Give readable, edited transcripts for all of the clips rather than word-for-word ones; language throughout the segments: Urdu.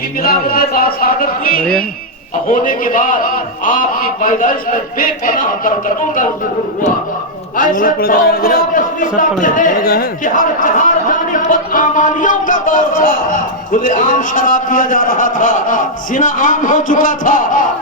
کی ولادت سعادت ہوئی ہونے کے بعد آپ کی پیدائش میں بے پناہ برکتوں کا ظہور ہوا۔ ایسے دور میں آپ تشریف لاتے ہیں کہ ہر جانب بدعمالیوں کا دور تھا، کھلے عام شراب پیا جا رہا تھا، زنا عام ہو چکا تھا،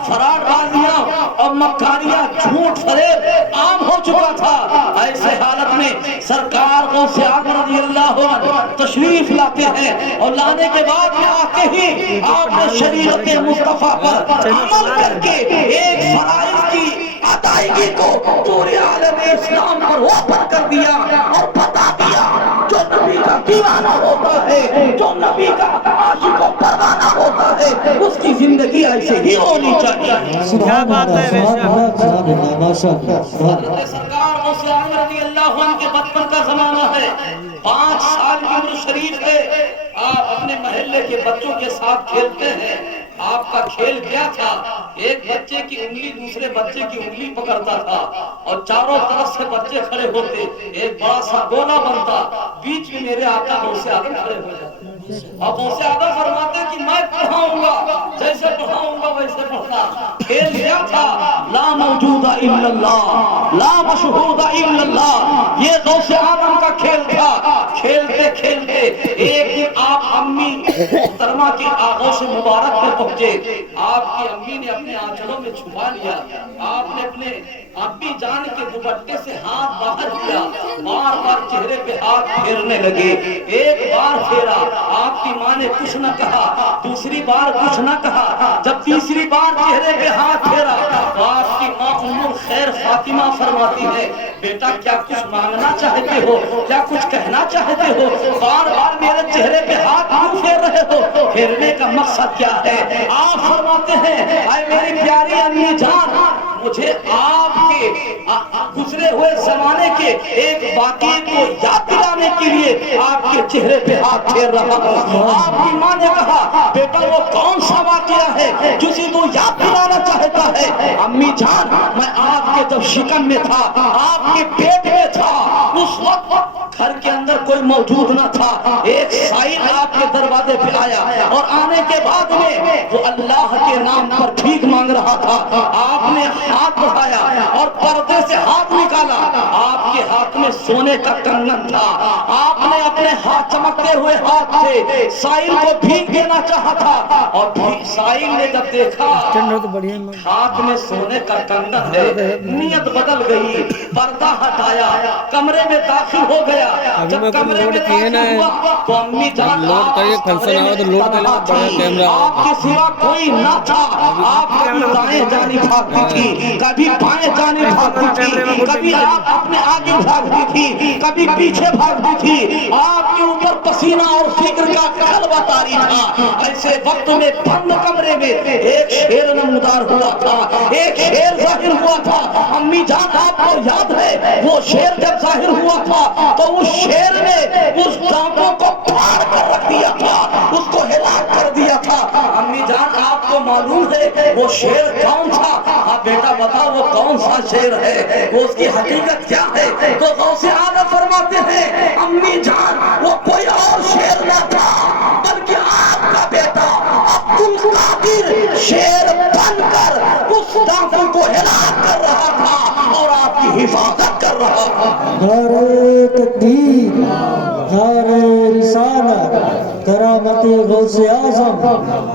فرار بازیاں اور مکاریاں جھوٹ فریب عام ہو چکا تھا۔ ایسے حالت میں سرکار غوث اعظم رضی اللہ عنہ تشریف لاتے ہیں، اور لانے کے بعد میں آتے ہی آپ نے شریعت مصطفیٰ پر عمل کر کے ایک فرائض کی ادائیگی کو پورے عالم اسلام پر واپس کر دیا اور بتا دیا جو نبی کا دیوانہ ہوتا ہے، جو نبی کا عاشق و پروانہ ہوتا ہے، اس کی زندگی ایسے ہی ہونی چاہیے۔ کیا بات ہے بے شک۔ حضرت سرکار غوث اعظم رضی اللہ عنہ کے بچپن کا زمانہ ہے، 5 سال کی عمر شریف ہے، آپ اپنے محلے کے بچوں کے ساتھ کھیلتے ہیں۔ آپ کا کھیل کیا تھا؟ ایک بچے کی انگلی دوسرے بچے کی انگلی پکڑتا تھا اور چاروں طرف سے بچے کھڑے ہوتے، ایک بڑا سا گولا بنتا، بیچ میں میرے آقا غوث اعظم کھڑے ہو جاتے، اور غوث اعظم فرماتے کہ میں پڑھاؤں گا، جیسے پڑھاؤں گا ویسے پڑھنا۔ کھیل کیا تھا؟ لا موجود الا اللہ، لا مشہود الا اللہ، یہ غوث اعظم کا کھیل تھا۔ کھیلتے کھیلتے ایک دن آپ امی محترمہ کی آغوش مبارک میں پہنچے، آپ کی امی نے اپنے آنچلوں میں چھپا لیا، آپ نے اپنے امی جان کے دوپٹے سے ہاتھ باہر کیا، بار بار چہرے پہ ہاتھ پھیرنے لگے، ایک بار پھیرا، آپ کی ماں نے کچھ نہ کہا، دوسری بار کچھ نہ کہا، جب تیسری بار چہرے پہ ہاتھ پھیرا تو آپ کی ماں ام الخیر فاطمہ فرماتی ہے، بیٹا کیا کچھ مانگنا چاہتے ہو، کیا کچھ کہنا چاہتے ہو، بار بار میرے چہرے پہ ہاتھ کیوں پھیر رہے ہو، پھیرنے کا مقصد کیا ہے؟ آپ فرماتے ہیں اے میری پیاری امی جان، مجھے آپ کے گزرے ہوئے زمانے کے ایک واقعے کو یاد دلانے کے لیے آپ کے چہرے پہ ہاتھ پھیر رہا ہوں۔ آپ کی ماں نے کہا بیٹا وہ کون سا واقعہ ہے جسے تو یاد دلانا چاہتا ہے؟ امی جان میں آپ کے جب شکم میں تھا، آپ کے پیٹ میں تھا، اس وقت گھر کے اندر کوئی موجود نہ تھا، ایک سائل آپ کے دروازے پہ آیا اور آنے کے بعد میں وہ اللہ کے نام پر بھیک مانگ رہا تھا، آپ نے ہاتھ بڑھایا اور پردے سے ہاتھ نکالا، آپ کے ہاتھ میں سونے کا کنگن تھا، آپ نے اپنے ہاتھ چمکتے ہوئے ہاتھ سے سائل کو بھیک دینا چاہا تھا، اور سائل نے جب دیکھا ہاتھ میں سونے کا کنگن ہے، نیت بدل گئی، پردہ ہٹایا، کمرے میں داخل ہو گیا، جب کمرے میں داخل ہوا تو امی جان آپ کمرے میں تنہا تھی، آپ کے سوا کوئی نہ تھا، آپ کبھی دائیں جانب بھاگتی تھی، کبھی بائیں جانب بھاگتی تھی، کبھی آپ اپنے آگے بھاگتی تھی، کبھی پیچھے بھاگتی تھی، آپ کے اوپر پسینہ اور فکر کا غلبہ طاری تھا۔ ایسے وقت میں بند کمرے میں ایک شیر نمودار ہوا تھا، ایک شیر ظاہر ہوا تھا۔ امی جان آپ کو یاد ہے وہ شیر جب ظاہر ہوا تھا تو اس شیر نے اس دانتوں کو پھاڑ کر رکھ دیا تھا، اس کو ہلاک کر دیا تھا۔ امی جان آپ کو معلوم ہے وہ شیر کون تھا؟ ہاں بیٹا بتا وہ کون سا شیر ہے، وہ اس کی حقیقت کیا ہے؟ تو غوث اعظم فرماتے ہیں امی جان وہ کوئی اور شیر نہ تھا بلکہ آپ کا بیٹا عبد القادر شیر بن کر اس دانتوں کو ہلاک کر رہا تھا اور آپ کی حفاظت کر رہا تھا۔ نعرہ تکبیر، نعرہ رسالت، کرامت غوث اعظم،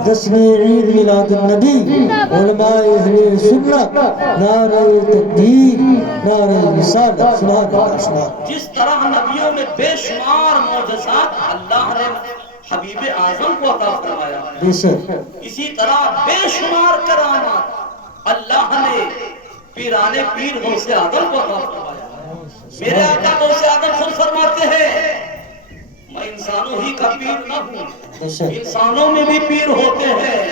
جشن عید میلاد النبی، علماء اہل سنت، نعرہ تکبیر، نعرہ رسالت، سبحان اللہ۔ جس طرح نبیوں میں بے شمار معجزات اللہ نے حبیب اعظم کو عطا فرمایا، اسی طرح بے شمار کرامات اللہ نے پیران پیر غوث اعظم کو عطا فرمایا۔ میرے آقا غوث اعظم خود فرماتے ہیں میں انسانوں ہی کا پیر نہ ہوں، انسانوں میں بھی پیر ہوتے ہیں،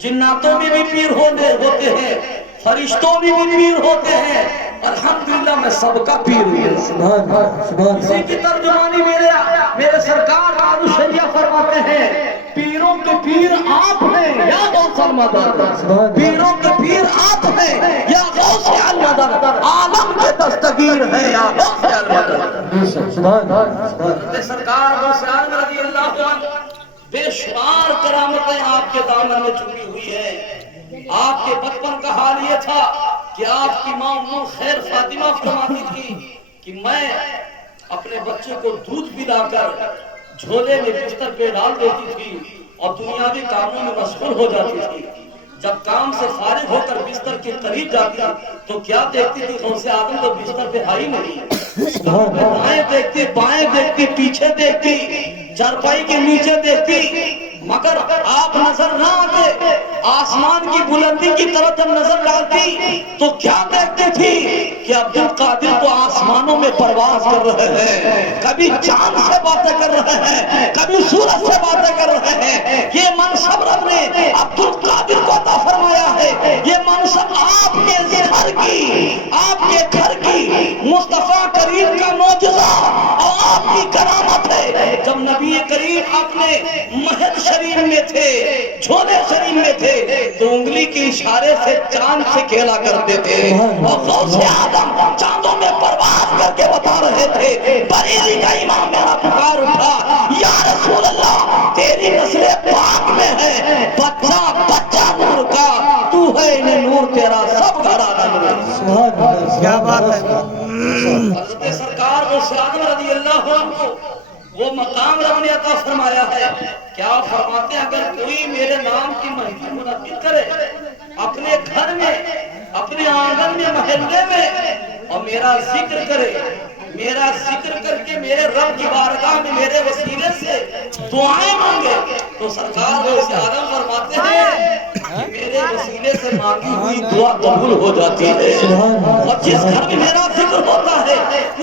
جناتوں میں بھی پیر ہوتے ہیں، فرشتوں میں بھی پیر ہوتے ہیں، الحمدللہ میں سب کا پیر ہوں۔ اسی کی ترجمانی میرے سرکار آدھو شریعہ فرماتے ہیں پیروں کے پیر آپ ہیں یا غوث المدد، پیروں کے پیر آپ ہیں یا غوث المدد، عالم کے دستگیر ہیں یا غوث المدد۔ حضرت سرکار غوث اعظم رضی اللہ عنہ بے شمار کرامتیں آپ کے دامن میں چھپی ہوئی ہیں۔ آپ کے بچپن کا حال یہ تھا کہ آپ کی ماں ام خیر فاطمہ فرماتی تھی کہ میں اپنے بچے کو دودھ پلا کر جھولے میں بستر پہ ڈال دیتی تھی اور دنیاوی کاموں میں مشغول ہو جاتی تھی۔ جب کام سے فارغ ہو کر بستر کے قریب جاتی تو کیا دیکھتی تھی؟ غوث اعظم تو بستر پہ آئی نہیں، دائیں دیکھتی، بائیں دیکھتی، پیچھے دیکھتی، چارپائی کے نیچے دیکھتی، مگر آپ نظر نہ آتے۔ آسمان کی بلندی کی طرف جب نظر ڈالتی تو کیا دیکھتی تھی کہ عبد القادر تو آسمانوں میں پرواز کر رہے ہیں، کبھی چاند سے باتیں کر رہے ہیں، کبھی سورج سے باتیں کر رہے ہیں۔ یہ منصب رب نے عبد القادر کو عطا فرمایا ہے، یہ منصب آپ کے گھر کی، آپ کے گھر کی مصطفیٰ کریم کا معجزہ اور آپ کی کرامت ہے۔ جب نبی کریم اپنے مہد شریف میں تھے، جھولے شریف میں تھے، تو انگلی کے اشارے سے چاند سے کھیلا کرتے تھے اور غوث اعظم چاندوں میں پرواز کر کے بتا رہے تھے۔ بریلی کا امام میرا پکار اٹھا، یا رسول اللہ تیری نسل پاک میں ہے بچہ بچہ نور کا، تو ہے انہیں نور تیرا سب گھرانہ نور۔ کیا بات ہے۔ حضرت سرکار غوث اعظم رضی اللہ عنہ وہ مقام رب نے عطا فرمایا ہے۔ کیا فرماتے ہیں؟ اگر کوئی میرے نام کی محفل منعقد کرے اپنے گھر میں، اپنے آنگن میں، محلے میں، اور میرا ذکر کرے، میرا ذکر کر کے میرے رب کی بارگاہ میں میرے وسیلے سے دعائیں مانگے، تو سرکار غوث اعظم فرماتے ہیں کہ میرے وسیلے سے مانگی ہوئی دعا قبول ہو جاتی ہے۔ اور جس گھر میں میرا ذکر ہوتا ہے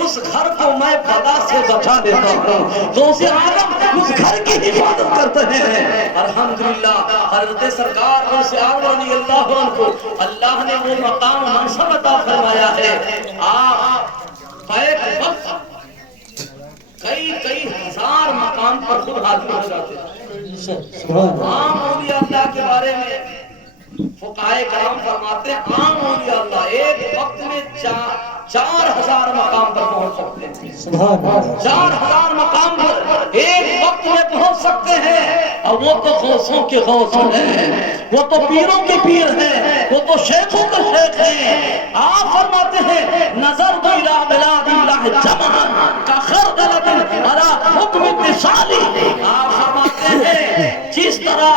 اس گھر کو میں بلا سے بچا دیتا ہوں۔ غوث اعظم اس گھر کی حفاظت کرتے ہیں۔ الحمدللہ حضرت سرکار غوث اعظم رضی اللہ عنہ کو اللہ نے وہ مقام منصب عطا فرمایا ہے۔ آپ بیک وقت کئی ہزار مقام پر خود حاضر ہو جاتے ہیں۔ عام اولیاء اللہ کے بارے میں فقہائے کرام فرماتے ہیں عام اولیاء اللہ ایک وقت میں 4000 مقام پر پہنچ سکتے ہیں۔ 4000 مقام پر ایک وقت میں پہنچ سکتے ہیں، اور وہ تو غوثوں کے غوث ہیں، وہ تو پیروں کے پیر ہیں، وہ تو شیخوں کے شیخ ہیں۔ آپ فرماتے ہیں نظر تو الى بلاد اللہ جمعا کخردلۃ علی حکم اتصالی۔ آپ فرماتے ہیں جس طرح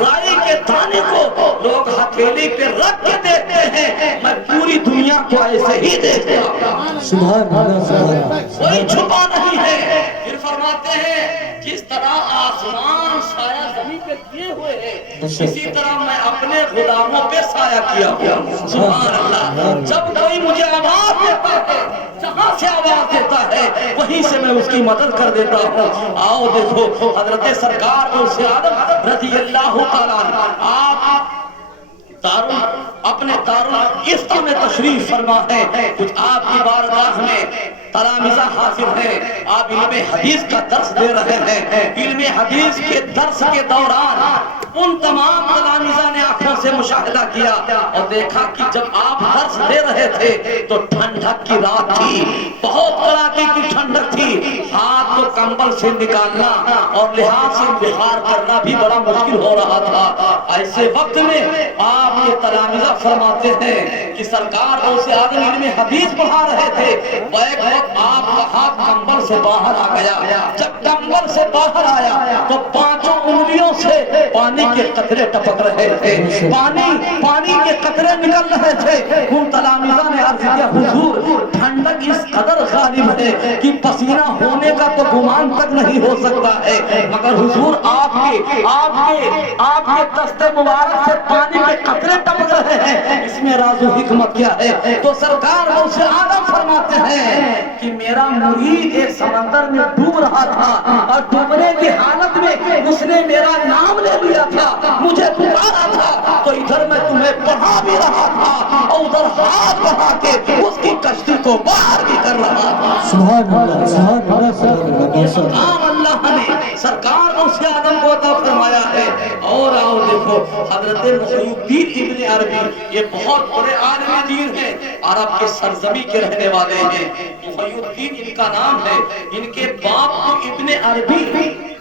رائی کے دانے کو لوگ ہتھیلی پہ رکھ کے دیکھتے ہیں، میں پوری دنیا کو ایسے ہی دیکھتا ہوں، سبحان اللہ، سبحان اللہ، کوئی چھپا نہیں ہے۔ پھر فرماتے ہیں جس طرح آسمان سایہ زمین پہ کیے ہوئے ہیں، اسی طرح میں اپنے غلاموں پہ سایہ کیا ہوں۔ سبحان اللہ۔ جب کوئی مجھے آواز دیتا ہے، جہاں سے آواز دیتا ہے وہیں سے میں اس کی مدد کر دیتا ہوں۔ آؤ دیکھو حضرت سرکار غوث اعظم رضی اللہ تعالیٰ آپ اپنے دارالفتہ میں تشریف فرما ہے۔ کچھ آپ کی بارگاہ میں تلامذہ حاضر ہیں، آپ علم حدیث کا درس دے رہے ہیں۔ علم حدیث کے درس کے دوران ان تمام تلامذہ نے آنکھوں سے مشاہدہ کیا اور دیکھا کہ جب آپ درس دے رہے تھے تو ٹھنڈک کی رات تھی، بہت کڑاکے کی ٹھنڈک تھی، ہاتھ کو کمبل سے نکالنا اور لحاظ سے بخار کرنا بھی بڑا مشکل ہو رہا تھا۔ ایسے وقت میں آپ کے تلامذہ فرماتے ہیں کہ سرکار غوث اعظم علم حدیث پڑھا رہے تھے، بیک وقت آپ کا ہاتھ کمبل سے باہر آ گیا۔ جب کمبل سے باہر آیا تو 5 انگلیوں سے پانی کے قطرے ٹپک رہے تھے، پانی کے قطرے نکل رہے تھے۔ ان تلامذہ نے عرض کیا حضور ٹھنڈک اس قدر غالب ہے کہ پسینہ ہونے کا تو گمان تک نہیں ہو سکتا ہے، مگر حضور آپ کے دست مبارک سے پانی کے قطرے ٹپک رہے ہیں، اس میں راز و حکمت کیا ہے؟ تو سرکار غوث اعظم فرماتے ہیں کہ میرا مرید ایک سمندر میں ڈوب رہا تھا اور ڈوبنے کی حالت میں اس نے میرا نام لے لیا تھا، مجھے پکارا تھا، تو ادھر میں تمہیں پڑھا بھی رہا تھا اور ادھر ہاتھ بڑھا کے اس کی کشتی کو باہر بھی کر رہا تھا۔ سبحان اللہ، سبحان اللہ، سبحان اللہ۔ اللہ نے سرکار غوث اعظم کو عطا فرمایا ہے۔ اور آؤ دیکھو حضرت محی الدین ابن عربی، یہ بہت بڑے عالم دین ہیں، عرب کے سرزمی کے رہنے والے ہیں۔ محی الدین ان کا نام ہے، ان کے باپ کو ابن عربی